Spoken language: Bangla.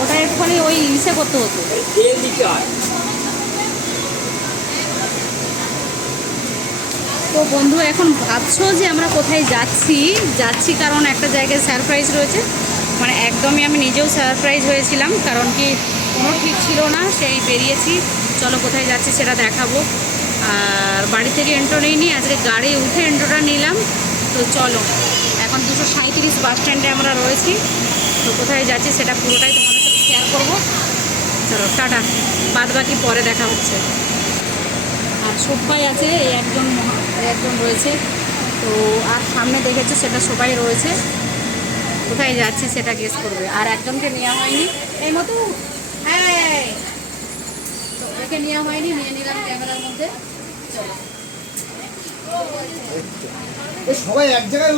ওটা ওই ইসে করতে হতো। তো বন্ধু, এখন ভাবছ যে আমরা কোথায় যাচ্ছি? যাচ্ছি কারণ একটা জায়গায় সারপ্রাইজ রয়েছে। মানে একদমই আমি নিজেও সারপ্রাইজ হয়েছিলাম, কারণ কি কোনো ঠিক ছিল না, সেই বেরিয়েছি। চলো কোথায় যাচ্ছি সেটা দেখাবো। আর বাড়ি থেকে এন্ট্রো নিইনি, আজকে গাড়ি উঠে এন্ট্রোটা নিলাম। তো চলো, এখন দুশো সাঁইত্রিশ বাস স্ট্যান্ডে আমরা রয়েছি। তো কোথায় যাচ্ছি সেটা পুরোটাই তোমাদের সাথে শেয়ার করব। চলো, টাটা। বাদ বাকি পরে দেখা হচ্ছে। আর সবাই আছে, এই একজন একজন রয়েছে। তো আর সামনে দেখেছ সেটা সবাই রয়েছে। কোথায় যাচ্ছি সেটা গেস করবে। আর একজনকে নেওয়া হয়নি। এই মতো হ্যাঁ নেওয়া হয়নি, নিয়ে নিলাম ক্যামেরার মধ্যে। সবাই এক জায়গায়